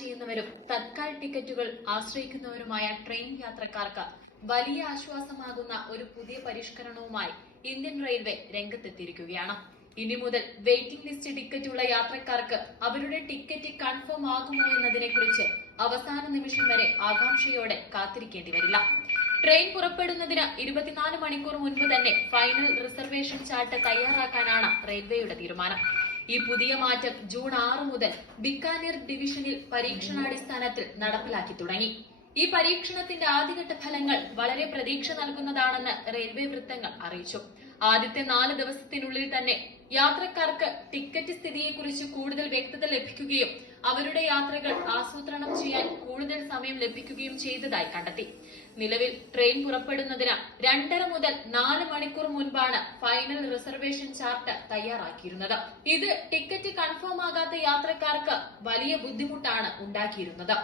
ചെയ്യുന്നവരും തത്കാൽ ടിക്കറ്റുകൾ ആശ്രയിക്കുന്നവരുമായ ട്രെയിൻ യാത്രക്കാർക്ക് വലിയ ആശ്വാസമാകുന്ന ഒരു പുതിയ പരിഷ്കരണവുമായി ഇന്ത്യൻ റെയിൽവേ രംഗത്തെത്തിയിരിക്കുകയാണ്. ഇനി മുതൽ വെയിറ്റിംഗ് ലിസ്റ്റ് ടിക്കറ്റുള്ള യാത്രക്കാർക്ക് അവരുടെ ടിക്കറ്റ് കൺഫേം ആകുമോ എന്നതിനെക്കുറിച്ച് അവസാന നിമിഷം വരെ ആകാംക്ഷയോടെ കാത്തിരിക്കേണ്ടി വരില്ല. ട്രെയിൻ പുറപ്പെടുന്നതിന് 24 മണിക്കൂർ മുൻപ് തന്നെ ഫൈനൽ റിസർവേഷൻ ചാർട്ട് തയ്യാറാക്കാനാണ് റെയിൽവേയുടെ തീരുമാനം. ഈ പുതിയ മാറ്റം ജൂൺ 6 മുതൽ ബിക്കാനീർ ഡിവിഷനിൽ പരീക്ഷണാടിസ്ഥാനത്തിൽ നടപ്പിലാക്കി തുടങ്ങി. ഈ പരീക്ഷണത്തിന്റെ ആദ്യഘട്ട ഫലങ്ങൾ വളരെ പ്രതീക്ഷ നൽകുന്നതാണെന്ന് റെയിൽവേ വൃത്തങ്ങൾ അറിയിച്ചു. ആദ്യത്തെ 4 ദിവസത്തിനുള്ളിൽ തന്നെ യാത്രക്കാർക്ക് ടിക്കറ്റ് സ്ഥിതിയെക്കുറിച്ച് കൂടുതൽ വ്യക്തത ലഭിക്കുകയും അവരുടെ യാത്രകൾ ആസൂത്രണം ചെയ്യാൻ കൂടുതൽ സമയം ലഭിക്കുകയും ചെയ്തതായി കണ്ടെത്തി. നിലവിൽ ട്രെയിൻ പുറപ്പെടുന്നതിന് 2.5 മുതൽ 4 മണിക്കൂർ മുൻപാണ് ഫൈനൽ റിസർവേഷൻ ചാർട്ട് തയ്യാറാക്കിയിരുന്നത്. ഇത് ടിക്കറ്റ് കൺഫേം ആകാത്ത യാത്രക്കാർക്ക് വലിയ ബുദ്ധിമുട്ടാണ് ഉണ്ടാക്കിയിരുന്നത്.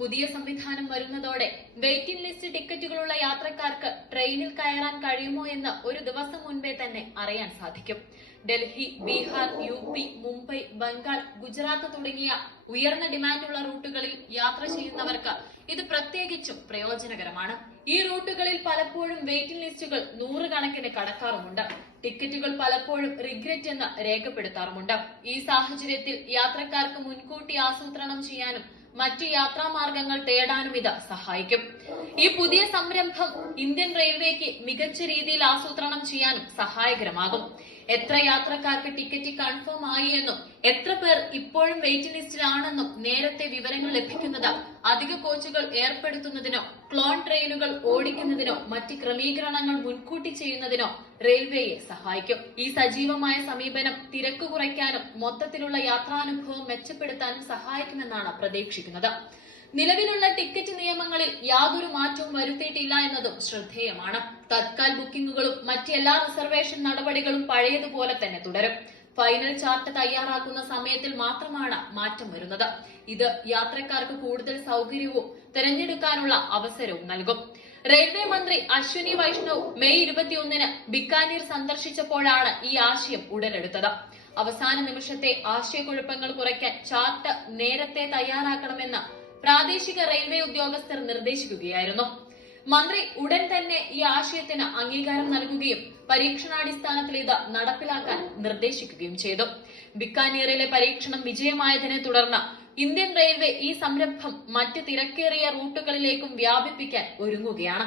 പുതിയ സംവിധാനം വരുന്നതോടെ വെയിറ്റിംഗ് ലിസ്റ്റ് ടിക്കറ്റുകളുള്ള യാത്രക്കാർക്ക് ട്രെയിനിൽ കയറാൻ കഴിയുമോ എന്ന് ഒരു ദിവസം മുൻപേ തന്നെ അറിയാൻ സാധിക്കും. ഡൽഹി, ബീഹാർ, UP, മുംബൈ, ബംഗാൾ, ഗുജറാത്ത് തുടങ്ങിയ ഉയർന്ന ഡിമാൻഡുള്ള റൂട്ടുകളിൽ യാത്ര ചെയ്യുന്നവർക്ക് ഇത് പ്രത്യേകിച്ചും പ്രയോജനകരമാണ്. ഈ റൂട്ടുകളിൽ പലപ്പോഴും വെയിറ്റിംഗ് ലിസ്റ്റുകൾ 100 കണക്കിന് കടക്കാറുമുണ്ട്. ടിക്കറ്റുകൾ പലപ്പോഴും റിഗ്രറ്റ് എന്ന് രേഖപ്പെടുത്താറുമുണ്ട്. ഈ സാഹചര്യത്തിൽ യാത്രക്കാർക്ക് മുൻകൂട്ടി ആസൂത്രണം ചെയ്യാനും മറ്റ് യാത്രാമാർഗങ്ങൾ തേടാനും ഇത് സഹായിക്കും. ഈ പുതിയ സംരംഭം ഇന്ത്യൻ റെയിൽവേക്ക് മികച്ച രീതിയിൽ ആസൂത്രണം ചെയ്യാനും സഹായകരമാകും. എത്ര യാത്രക്കാർക്ക് ടിക്കറ്റ് കൺഫേം ആയി എന്നും എത്ര പേർ ഇപ്പോഴും വെയിറ്റിംഗ് ലിസ്റ്റിലാണെന്നും നേരത്തെ വിവരങ്ങൾ ലഭിക്കുന്നത് അധിക കോച്ചുകൾ ഏർപ്പെടുത്തുന്നതിനോ ക്ലോൺ ട്രെയിനുകൾ ഓടിക്കുന്നതിനോ മറ്റ് ക്രമീകരണങ്ങൾ മുൻകൂട്ടി ചെയ്യുന്നതിനോ റെയിൽവേയെ സഹായിക്കും. ഈ സജീവമായ സമീപനം തിരക്ക് കുറയ്ക്കാനും മൊത്തത്തിലുള്ള യാത്രാനുഭവം മെച്ചപ്പെടുത്താനും സഹായിക്കുമെന്നാണ് പ്രതീക്ഷിക്കുന്നത്. നിലവിലുള്ള ടിക്കറ്റ് നിയമങ്ങളിൽ യാതൊരു മാറ്റവും വരുത്തിയിട്ടില്ല എന്നതും ശ്രദ്ധേയമാണ്. തത്കാൽ ബുക്കിംഗുകളും മറ്റെല്ലാ റിസർവേഷൻ നടപടികളും പഴയതുപോലെ തന്നെ തുടരും. ഫൈനൽ ചാർട്ട് തയ്യാറാക്കുന്ന സമയത്തിൽ മാത്രമാണ് മാറ്റം വരുന്നത്. ഇത് യാത്രക്കാർക്ക് കൂടുതൽ സൗകര്യവും തിരഞ്ഞെടുക്കാനുള്ള അവസരവും നൽകും. റെയിൽവേ മന്ത്രി അശ്വിനി വൈഷ്ണവ് മെയ് 21-ന് ബിക്കാനീർ സന്ദർശിച്ചപ്പോഴാണ് ഈ ആശയം ഉടലെടുത്തത്. അവസാന നിമിഷത്തെ ആശയക്കുഴപ്പങ്ങൾ കുറയ്ക്കാൻ ചാർട്ട് നേരത്തെ തയ്യാറാക്കണമെന്ന് പ്രാദേശിക റെയിൽവേ ഉദ്യോഗസ്ഥർ നിർദ്ദേശിക്കുകയായിരുന്നു. മന്ത്രി ഉടൻ തന്നെ ഈ ആശയത്തിന് അംഗീകാരം നൽകുകയും പരീക്ഷണാടിസ്ഥാനത്തിൽ ഇത് നടപ്പിലാക്കാൻ നിർദ്ദേശിക്കുകയും ചെയ്തു. ബിക്കാനീറിലെ പരീക്ഷണം വിജയമായതിനെ തുടർന്ന് ഇന്ത്യൻ റെയിൽവേ ഈ സംരംഭം മറ്റ് തിരക്കേറിയ റൂട്ടുകളിലേക്കും വ്യാപിപ്പിക്കാൻ ഒരുങ്ങുകയാണ്.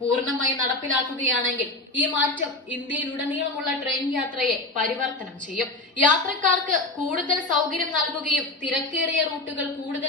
പൂർണ്ണമായി നടപ്പിലാക്കുകയാണെങ്കിൽ ഈ മാറ്റം ഇന്ത്യയിലുടനീളമുള്ള ട്രെയിൻ യാത്രയെ പരിവർത്തനം ചെയ്യും. യാത്രക്കാർക്ക് കൂടുതൽ സൗകര്യം നൽകുകയും തിരക്കേറിയ റൂട്ടുകൾ കൂടുതൽ